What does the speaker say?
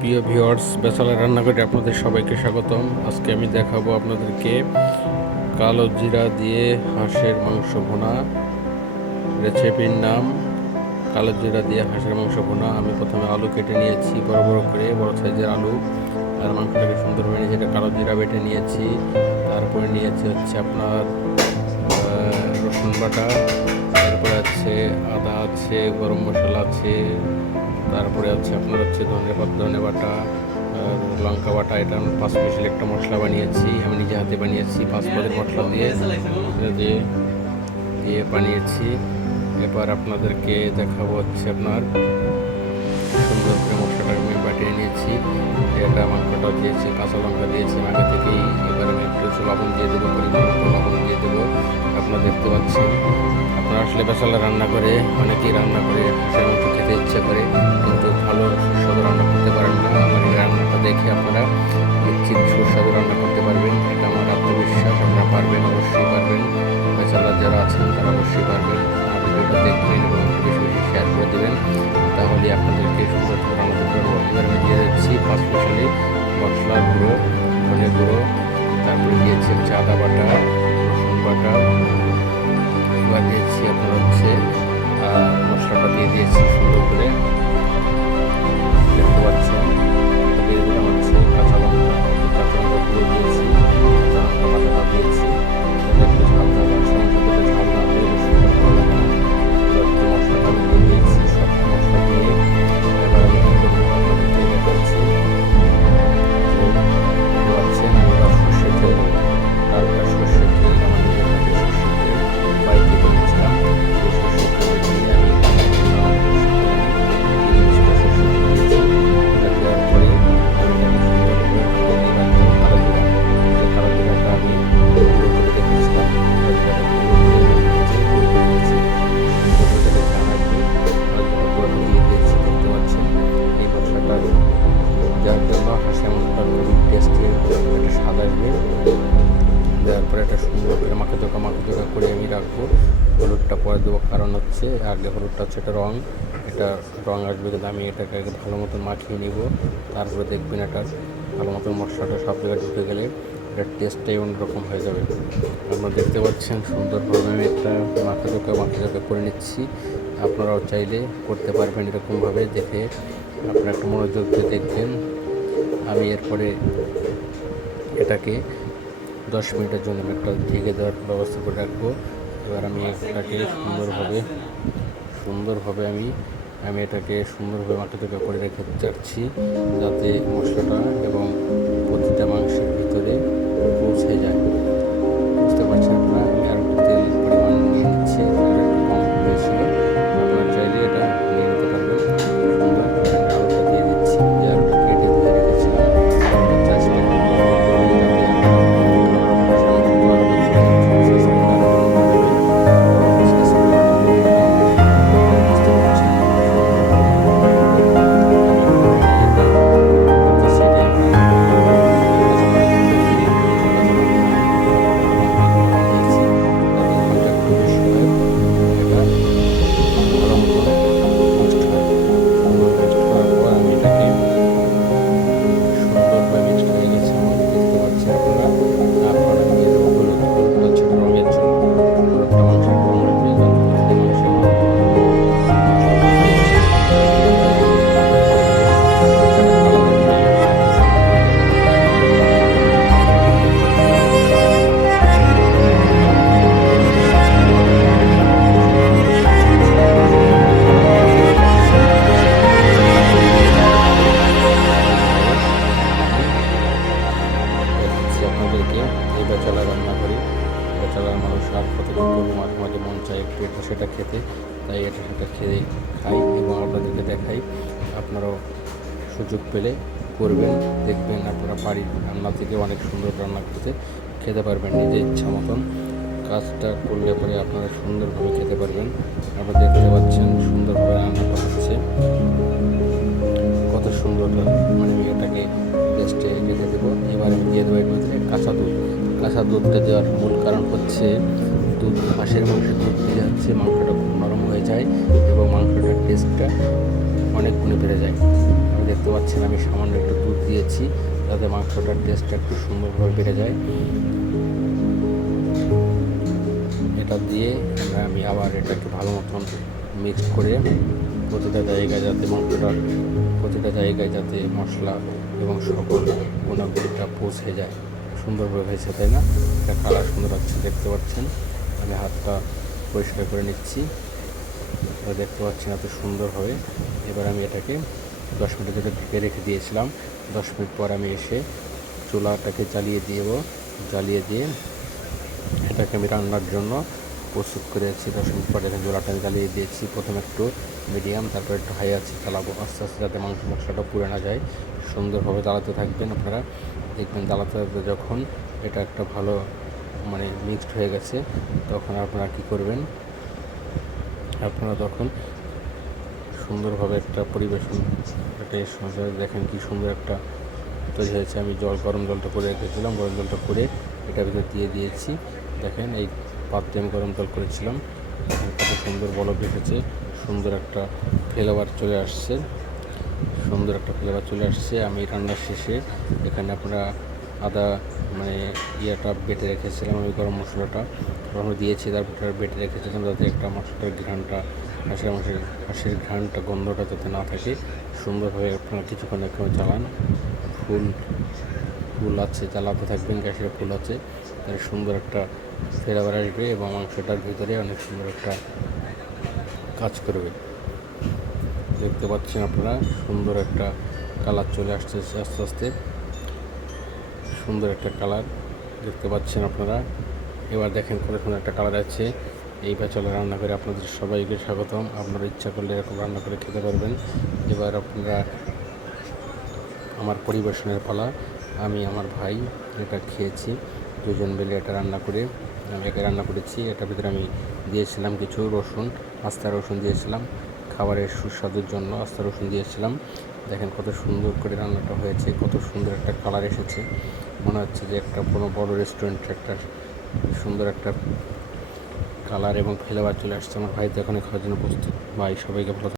প্রিয় viewers, bachelor রান্নাঘরে আপনাদের সবাইকে স্বাগতম। আজকে আমি দেখাবো আপনাদেরকে কালো জিরা দিয়ে হাঁসের মাংস ভুনা। রেসিপির নাম কালো জিরা দিয়ে হাঁসের মাংস ভুনা। আমি প্রথমে আলু কেটে নিয়েছি বড় বড় করে, বড় সাইজের আলু। আর মাংসটাকে সুন্দরভাবে নিয়ে যেটা কালো জিরা বেটে নিয়েছি। তারপরে নিয়েছি হচ্ছে আপনার রসুন বাটা, তারপরে আছে আদা আছে, গরম মশলা আছে, তারপরে আছে আপনার হচ্ছে ধনে বাটা, লঙ্কা বাটা। এটা আমি 5 স্পেশাল একটা মশলা বানিয়েছি, আমি নিজে হাতে বানিয়েছি। 5 পদের মশলা দিয়ে দিয়ে বানিয়েছি। এবার আপনাদেরকে দেখাবো হচ্ছে আপনার সুন্দর করে মশলাটা আমি বাটিয়ে নিয়েছি। এটা মাংসটা দিয়েছি, কাঁচা লঙ্কা দিয়েছি আগে থেকেই। এবার আমি একটু লবণ দিয়ে দেবো, পরিমাণ মতো লবণ দিয়ে দেবো। আপনারা দেখতে পাচ্ছেন, আপনারা আসলে ব্যাচেলার রান্না করে অনেকেই রান্না করে হাঁসের মাংস খেতে ইচ্ছে করে, কিন্তু ভালো সুস্বাদু রান্না করতে পারেন না। আমার এই রান্নাটা দেখে আপনারা নিশ্চিত সুস্বাদু রান্না করতে পারবেন। এটা আমার আত্মবিশ্বাস, আপনারা পারবেন, অবশ্যই পারবেন। ব্যাচেলার যারা আছেন তারা অবশ্যই পারবেন। আমার ভিডিওটা দেখবেন এবং বেশি বেশি শেয়ার করে দেবেন, তাহলে আপনাদেরকে সুন্দর রান্না করতে পারবো। এবার আমি দিয়ে দিচ্ছি 5 স্পেশালি মশলা গুঁড়ো, ধনে গুঁড়ো, তারপরে দিয়েছি হচ্ছে আদা বাটা, রসুন বাটা। এবার দিয়েছি আপনার হচ্ছে মশলাটা দিয়ে দিয়েছি সুন্দর করে, দেখতে পাচ্ছেন। দিয়ে দিলাম হচ্ছে কাঁচা লঙ্কা গুঁড়ো দিয়েছি, কাঁচা লঙ্কা বাটাটা দিয়েছি। একটু ঝাল ঝাল আছে, ঝাল না হলে বেশি ভালো লাগে না। একটু মশলাটা আমি দিয়ে দিয়েছি, সব মশলা দিয়ে এবার আমি আপনাদেরকে দেখাচ্ছি। দেখতে পাচ্ছেন আমি এবার সর্ষের তেল দেবো, হালকা সর্ষের তেল, আমার নিজের হাতে সর্ষের তেল বাড়িতে বলেছিলাম। সেই সর্ষের তেল দিয়ে আমি দেওয়ার পরে কালো জিরাটা আমি গুঁড়ো করে রেখেছিলাম। দিয়ে দিয়েছি, দেখতে পাচ্ছেন। এই মশলাটা দেওয়ার জন্য হাঁসের মাংসটার টেস্টে একটা স্বাদ আসবে। দেওয়ার পরে এটা সুন্দর করে মাখা জোকা করে আমি রাখবো। হলুদটা পরে দেবো, কারণ হচ্ছে আগে হলুদটা হচ্ছে এটা রং আসবে, কিন্তু আমি এটাকে আগে ভালো মতন মাখিয়ে নিব। তারপরে দেখবেন এটা ভালো মতন মশলাটা সব জায়গায় ঢুকে গেলে এটার টেস্টটাই অন্যরকম হয়ে যাবে। আপনারা দেখতে পাচ্ছেন সুন্দরভাবে আমি একটা মাখা জোকা করে নিচ্ছি। আপনারাও চাইলে করতে পারবেন এরকমভাবে। দেখে আপনারা একটু মনোযোগ দিয়ে দেখবেন। আমি এরপরে এটাকে 10 মিনিটের জন্য একটা ঢেকে দেওয়ার ব্যবস্থা করে রাখবো। এবার আমি এটাকে সুন্দরভাবে আমি এটাকে সুন্দরভাবে মাখা করে রেখে যাচ্ছি, যাতে মশলাটা এবং প্রতিটা মাংসের ভিতরে পৌঁছে যায়। বুঝতে পারছেন আপনারা। আমি আর একটু তেল পরিমাণ নিয়ে নিচ্ছি, একটু কম হয়েছিল। আপনারা চাইলে এটা নিয়ে নিতে পারবেন। সুন্দর করে আমি আলুটা দিয়ে দিচ্ছি, যে আলুটা কেটে ধুয়ে রেখেছিলাম। আপনাদেরকে এই বেচালা রান্না করি। বেচালার মানুষ আর কতটুকু মাঝে মাঝে মন চায় একটু এটা সেটা খেতে, তাই এটা সেটা খেয়ে খাই এবং আপনাদেরকে দেখাই। আপনারাও সুযোগ পেলে করবেন, দেখবেন আপনারা বাড়ির রান্না থেকে অনেক সুন্দর রান্না করতে খেতে পারবেন। নিজের ইচ্ছা মতন কাজটা করলে পরে আপনারা সুন্দরভাবে খেতে পারবেন। আপনারা দেখতে পাচ্ছেন সুন্দরভাবে রান্নাটা হচ্ছে, কত সুন্দর। মানে আমি এটাকে টেস্টে রেখে দেবো। এবার আমি দিয়ে দেবো এর ভিতরে কাঁচা দুধটা দেওয়ার মূল কারণ হচ্ছে হাঁসের মাংসের দুধ দিয়ে হচ্ছে মাংসটা খুব নরম হয়ে যায় এবং মাংসটার টেস্টটা অনেক গুণে বেড়ে যায়। দেখতে পাচ্ছেন আমি সামান্য একটু দুধ দিয়েছি যাতে মাংসটার টেস্টটা একটু সুন্দরভাবে বেড়ে যায়। এটা দিয়ে আমি আবার এটাকে ভালো মতন মিক্স করে প্রতিটা জায়গায় যাতে মশলা এবং সকল গুণাগুণটা পৌঁছে যায়। সুন্দরভাবে হয়েছে, তাই না? এটা কালার সুন্দর হচ্ছে, দেখতে পাচ্ছেন। আমি হাতটা পরিষ্কার করে নিচ্ছি, দেখতে পাচ্ছেন এত সুন্দরভাবে। এবার আমি এটাকে 10 মিনিটের জন্য ঢেকে রেখে দিয়েছিলাম। 10 মিনিট পর আমি এসে চুলাটাকে জ্বালিয়ে দিয়ে এটাকে আমি রান্নার জন্য প্রস্তুত করেছি। 10 মিনিট পর দেখেন চুলাটা আমি জ্বালিয়ে দিয়েছি। প্রথমে একটু মিডিয়াম, তারপর একটু হাই আছে চালাবো আস্তে আস্তে, যাতে মাংস মশলাটা পুড়ে না যায়। সুন্দরভাবে জ্বালাতে থাকবেন আপনারা, দেখবেন জ্বালাতে যখন এটা একটা ভালো মিক্সড হয়ে গেছে, তখন আপনারা কী করবেন, আপনারা তখন সুন্দরভাবে একটা পরিবেশন, এটা দেখেন কি সুন্দর একটা তৈরি হয়েছে। আমি গরম জলটা করে রেখেছিলাম, গরম জলটা করে এটার ভিতরে দিয়ে দিয়েছি। দেখেন এই পাত্রে আমি গরম জল করেছিলাম, দেখেন কত সুন্দর বলক এসেছে, সুন্দর একটা ফ্লেভার চলে আসছে। আমি রান্নার শেষে এখানে আপনারা আদা ইয়েটা বেটে রেখেছিলাম, আমি গরম মশলাটা দিয়েছি, তারপর বেটে রেখেছিলাম যাতে একটা মশলার ঘ্রাণটা হাঁসের ঘ্রাণটা, গন্ধটা যাতে না থাকে। সুন্দরভাবে আপনারা কিছুক্ষণ একটু চালান। ফুল আছে, চালাতে থাকবেন, গ্যাসের ফুল আছে, তার সুন্দর একটা ফ্লেভার আসবে এবং মাংসটার ভিতরে অনেক সুন্দর একটা কাজ করবে। দেখতে পাচ্ছেন আপনারা সুন্দর একটা কালার চলে আসছে আস্তে আস্তে, সুন্দর একটা কালার দেখতে পাচ্ছেন আপনারা। এবার দেখেন কত সুন্দর একটা কালার আছে। এই চলে রান্না করে আপনাদের সবাইকে স্বাগতম। আপনারা ইচ্ছা করলে এরকম রান্না করে খেতে পারবেন। এবার আপনারা আমার পরিবেশনের পালা। আমি আমার ভাই এটা খেয়েছি, দুজন মিলে এটা রান্না করেছি। এটার ভিতরে আমি দিয়েছিলাম কিছু রসুন, আস্তা রসুন দিয়েছিলাম, খাবারের সুস্বাদুর জন্য আস্তা রসুন দিয়েছিলাম। দেখেন কত সুন্দর করে রান্নাটা হয়েছে, কত সুন্দর একটা কালার এসেছে। মনে হচ্ছে যে কোনো বড় রেস্টুরেন্টে একটা সুন্দর একটা কালার এবং ফ্লেভার চলে আসছে। আমার ভাই তো এখন খাওয়ার জন্য প্রস্তুত। ভাই সবাইকে ভালো